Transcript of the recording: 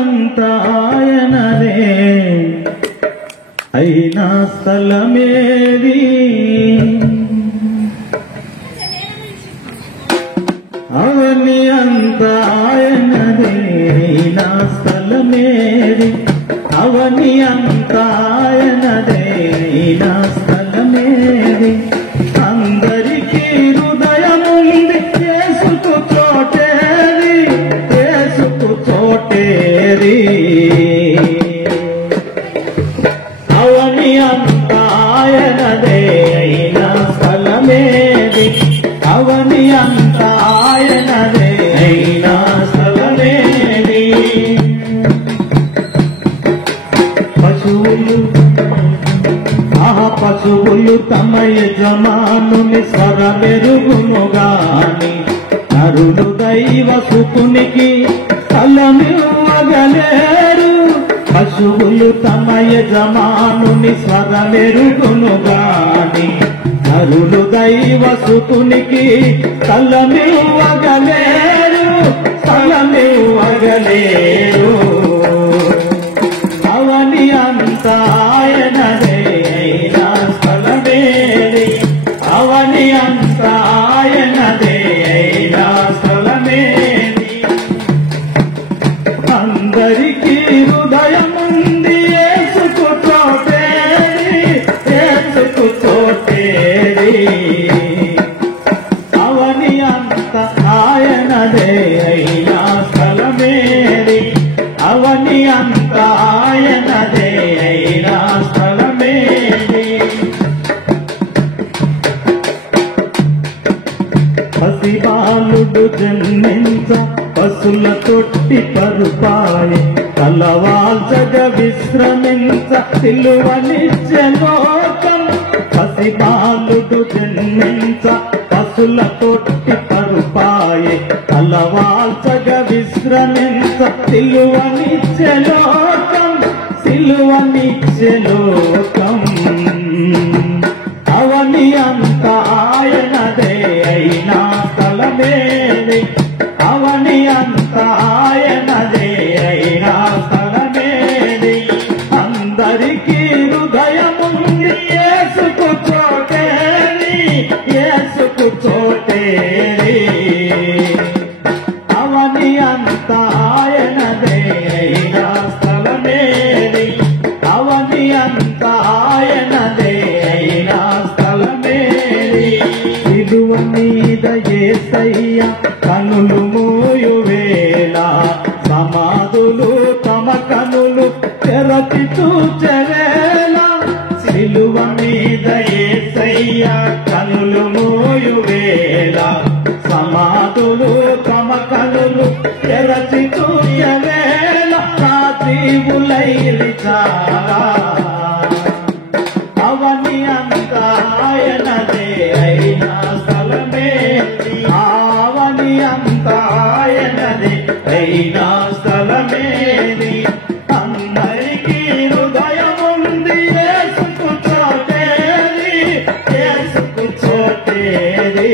అంతా ఆయనదే, అయినా స్థలమేది? అవని అంతా ఆయనదే, అయినా స్థలమేది? అవని అంతా ఆయనదే, అయినా స్థలమేది? అందరికీ హృదయముంది, యేసుకు చోటేది, యేసుకు చోటేది? అవని అంతా ఆయనదే, అయినా స్థలమేది? అవని అంతా ఆయనదే, అయినా స్థలమేది? పశువులు తమ యజమానుని స్వరమెరుగును గాని, నరులు దైవ సుకునికి స్థలమివ్వగలేరు. పశువులు తమ యజమానుని స్వరమెరుగును గాని, నరులు దైవ సుకునికి స్థలమివ్వగలేరు, స్థలమివ్వగలేరు. అవని అంతా ఆయనదే, అయినా స్థలమేది? అవని అంతా ఆయనదే, అయినా స్థలమేది? అందరికీ హృదయముంది, యేసుకు చోటేది, యేసుకు చోటేది? అవని అంతా ఆయనదే, అయినా స్థలమేది? అవని అంతా ఆయనదే, అయినా స్థలమేది? పసిబాలుడు జన్మించ పశుల తొట్టి పరుపాయే, తలవాల్చగ విశ్రమించ సిలువనిచ్చే లోకం. పసిబాలుడు జన్మించ పశుల తొట్టి పరుపాయే, తలవాల్చగ విశ్రమించ సిలువనిచ్చే లోకం, సిలువనిచ్చే లోకం. అవని అంతా ఆయనదే, అయినా స్థలమేది? అవని అంతా ఆయనదే, అయినా స్థలమేది? అందరికీ హృదయముంది, యేసుకు చోటేది, యేసుకు చోటేది? అవని అంతా ఆయనదే, అయినా స్థలమేది? అవని అంతా ఆయనదే, అయినా స్థలమేది? సిలువ మీద యేసయ్య కనులు మూయువేళ, సమాధులు తమ కనులు తెరచి చూచెవేళ. సిలువ మీద యేసయ్య కనులు మూయువేళ, సమాధులు తమ కనులు తెరచి చూచెవేళ. జీవులైరిచారా అవని అంతా ఆయనదే, అయినా స్థలమేది? అవని అంతా ఆయనదే, అయినా స్థలమేది? అందరికీ హృదయముంది, యేసుకు చోటేది, యేసుకు చోటేది?